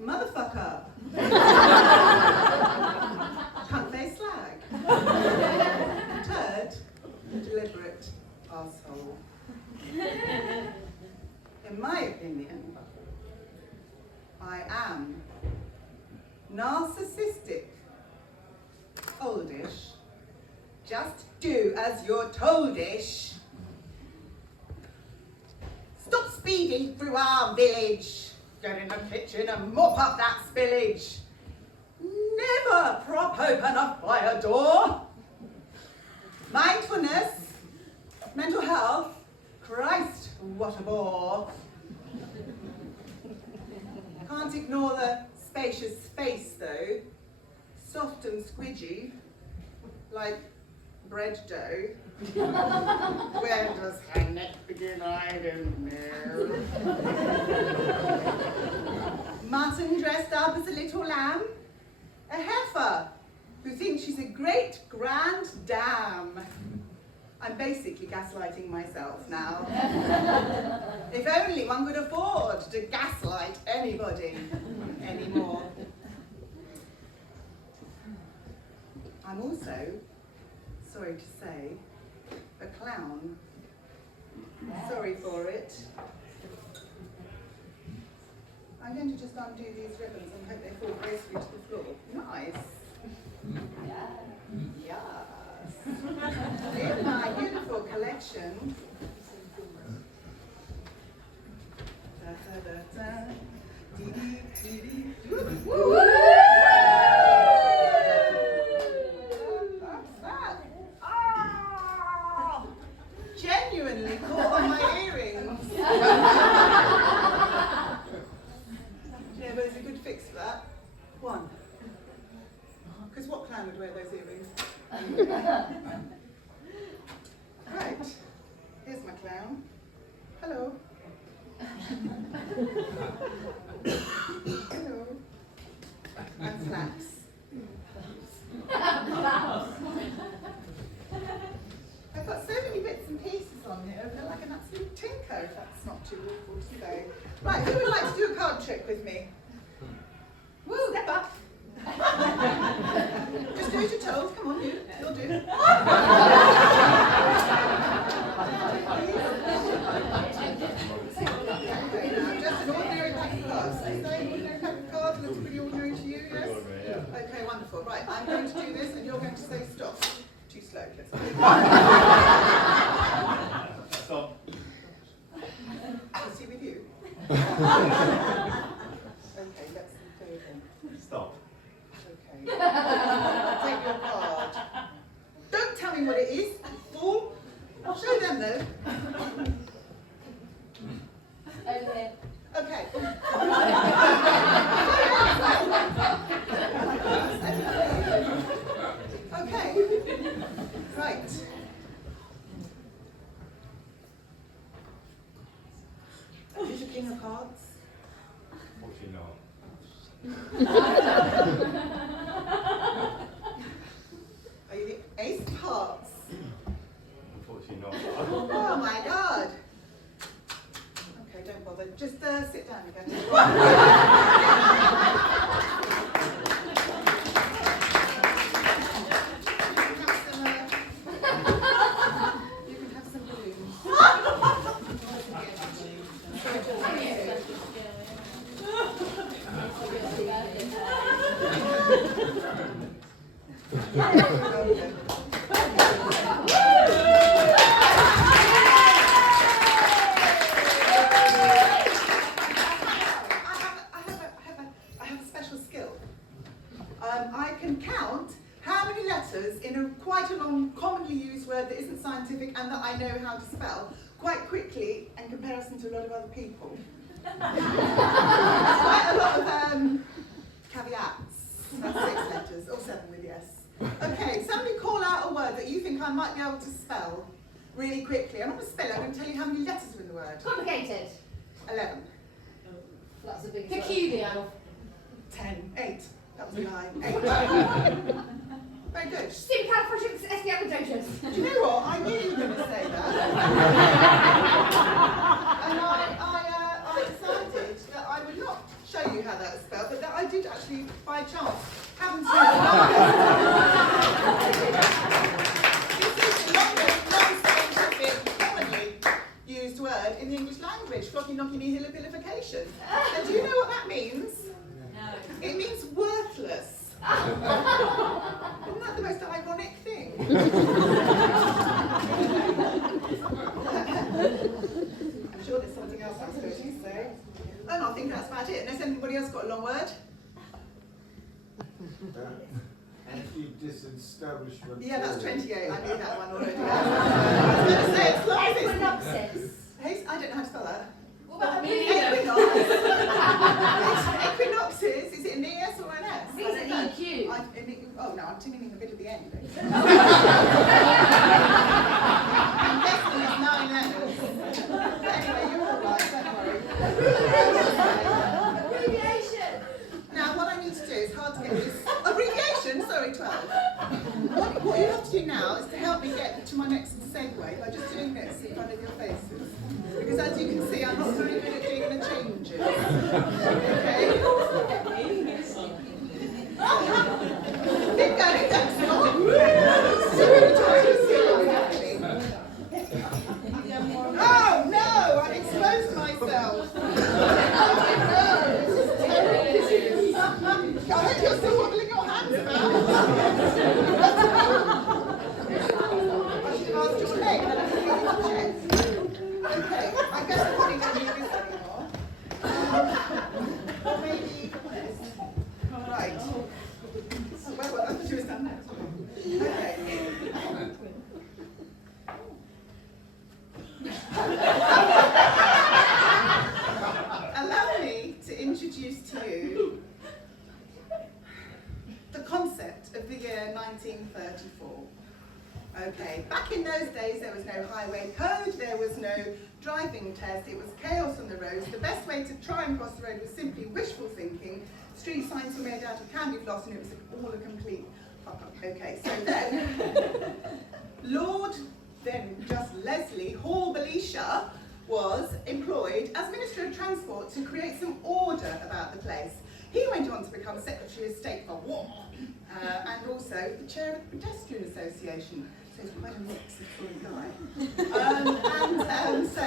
Motherfucker. Cunt-faced slag. Turd. Deliberate arsehole. In my opinion, I am narcissistic, oldish, just do as you're toldish. Stop speeding through our village. Get in the kitchen and mop up that spillage. Never prop open a fire door. Mindfulness, mental health, Christ, what a bore. Can't ignore the spacious space though, soft and squidgy, like bread dough. Where does her neck begin? I don't know. Mutton dressed up as a little lamb, a heifer who thinks she's a great grand dam. I'm basically gaslighting myself now. If only one could afford to gaslight anybody anymore. I'm also, sorry to say, a clown. Sorry for it. I'm going to just undo these ribbons and hope they fall gracefully to the floor. Nice. Yes. In my beautiful collection. Da, da, da, da. Dee, dee, dee, dee. Woo! What's that? Oh! Genuinely caught on my earrings. Yeah, but there's a good fix for that. One. Because what clown would wear those earrings? Right. Here's my clown. Hello. Hello. And flaps. I've got so many bits and pieces on here, I feel like an absolute tinker, if that's not too awful to say. Right, who would like to do a card trick with me? Woo, step up. Just do as you're told. Come on, you'll do. Okay, now, just an ordinary pack of cards. Say ordinary pack of cards, looks pretty ordinary to you, yes? Okay, wonderful. Right, I'm going to do this and you're going to say stop. Too slow, let's go. Stop. I'll see with you. Okay, let's go again. Stop. Okay. Take your card. Don't tell me what it is, fool. Show them though. Over here. Okay. Okay. Right. Who's your king of cards? Unfortunately not. Are you the ace of hearts? Unfortunately not. Oh my god. Okay, don't bother. Just sit down again. You can have some balloons. I have a special skill. I can count how many letters in a quite a long, commonly used word that isn't scientific and that I know how to spell quite quickly in comparison to a lot of other people. Quite a lot of caveats. That's 6 letters, or 7 with yes. Okay, somebody call out a word that you think I might be able to spell really quickly. I'm not going to spell it, I'm going to tell you how many letters are in the word. Complicated. 11. That's a big Peculiar. 10. 8. That was a lie. 8. Very good. Supercalifragilisticexpialidocious. Do you know what? I knew you were going to say that. And I decided that I would not show you how that's spelled, but that I did actually, by chance, happen to This is the longest non-scientific, commonly used word in the English language, flocky-knocky-nihilabilification. And do you know what that means? No. It means worthless. Isn't that the most ironic thing? I'm sure there's something else I was going to say. Oh, no, I think that's about it. Has anybody else got a long word? Anti-disestablishment. Yeah, that's 28. I knew that one already. I was going to say it's long as it's... Equinoxes. Hey, I don't know how to spell that. What about Equinox. Equinoxes, is it an ES or an S? I think it's an EQ. Oh no, I'm meaning the bit at the end. I'm guessing it's 9 letters. But anyway, you're all right, don't worry. Abbreviation. Now, what I need to do is hard to get this. Abbreviation, sorry, 12. What you have to do now is to help me get to my next segue by just doing this in front of your faces. Because as you can see, I'm not very good at doing the changes. Okay? Keep going, don't stop. Oh no, I've exposed myself. Oh no, this is terrible. I hope you're still wobbling your hands about. I should have asked your leg, then I could get you to check. Okay, I guess I'm probably don't need this anymore. Or maybe this. Right. Well, that's what you were saying next. Okay. Allow me to introduce to you the concept of the year 1934. Okay, back in those days there was no highway code, there was no driving test, it was chaos on the roads. The best way to try and cross the road was simply wishful thinking. Street signs were made out of candy floss and it was all a complete fuck up. Okay, so then, Lord, then just Leslie Hall-Belisha was employed as Minister of Transport to create some order about the place. He went on to become Secretary of State for War and also the chair of the Pedestrian Association. So he's quite a mix sort of guy. So,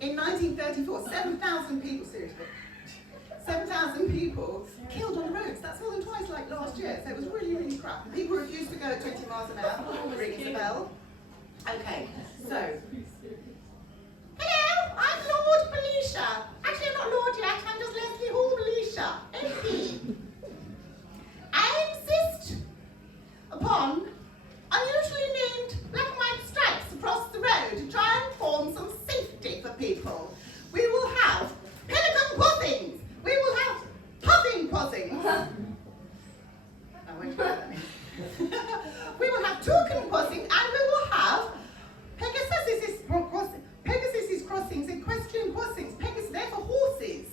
in 1934, 7,000 people, seriously, 7,000 people killed on the roads. That's more than twice like last year. So it was really, really crap. And people refused to go at 20 miles an hour. Rings a bell. Okay, so. Hello, I'm Lord Belisha. Actually, I'm not Lord yet. I'm just Leslie Hall-Belisha, MP. I insist upon unusually named black and white stripes across the road to try and form some safety for people. We will have pelican crossings. We will have puffing crossings. I won't tell that means. We will have toucan crossing and we will have Pegasus crossings, equestrian crossings. Pegasus, they're for horses.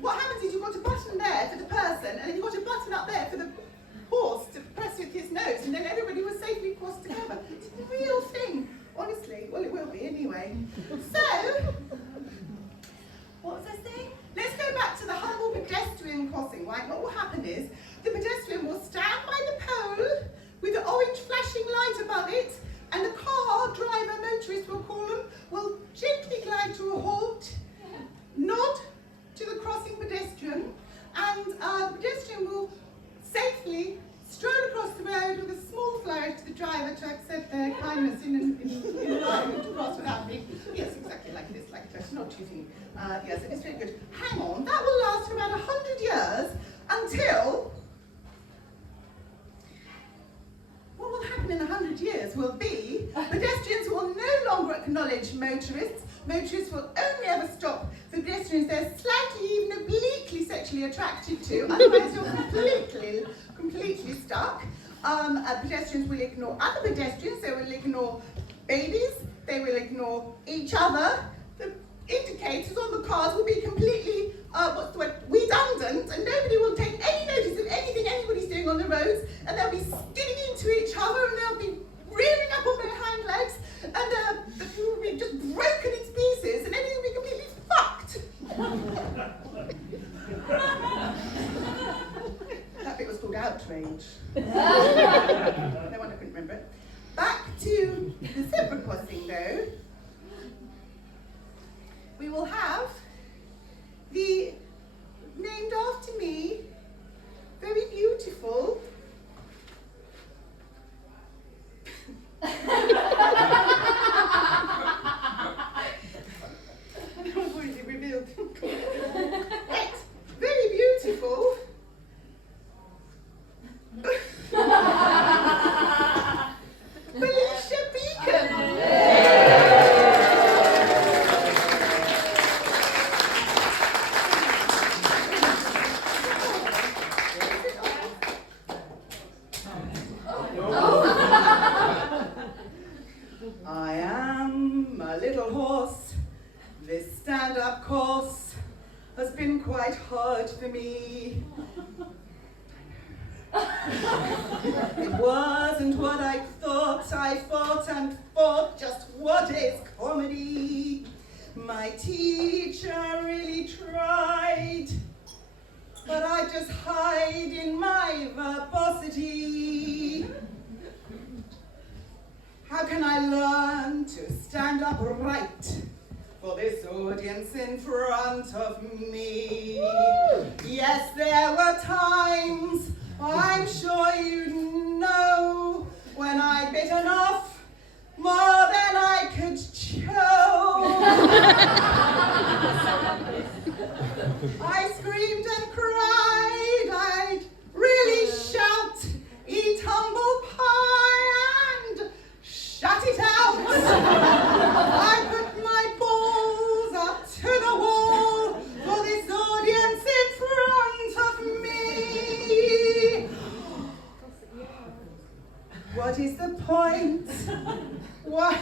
What happens is you've got a button there for the person and then you've got a button up there for the horse to press with his nose and then everybody will safely cross together. It's a real thing, honestly. Well, it will be anyway. So, what was I saying? Let's go back to the humble pedestrian crossing, right? What will happen is the pedestrian will stand by the pole with the orange flashing light above it and the car driver, motorist we'll call them, will gently glide to a halt, nod to the crossing pedestrian, and the pedestrian will safely stroll across the road with a small flourish to the driver to accept their kindness in allowing to cross without being, yes, exactly like this, like this, not cheating. Yes, it's very good. Hang on, that will last for about 100 years until, what will happen in 100 years will be pedestrians will no longer acknowledge motorists. Motorists will only ever stop the pedestrians they're slightly, even obliquely sexually attracted to, otherwise you're completely stuck. Pedestrians will ignore other pedestrians, they will ignore babies, they will ignore each other. The indicators on the cars will be completely, redundant, and nobody will take any notice of anything anybody's doing on the roads, and they'll be skidding into each other, and they'll be rearing up on their hind legs, and the people will be just broken into pieces, and everything will be completely fucked. outrage. No wonder I couldn't remember it. Back to the zebra crossing though. We will have the, named after me, very beautiful I've already revealed. Right, very beautiful. Felicia Beacon. I am a little horse. This stand-up course has been quite hard for me. It wasn't what I thought. I fought and fought. Just what is comedy? My teacher really tried, but I just hide in my verbosity. How can I learn to stand up right for this audience in front of me? Yes, there were times, I'm sure you know, when I bitten off more than I could chew. I screamed and cried, I'd really shout, eat humble pie and shut it out. I put my balls up to the wall for this audience in front of me. What is the point? Why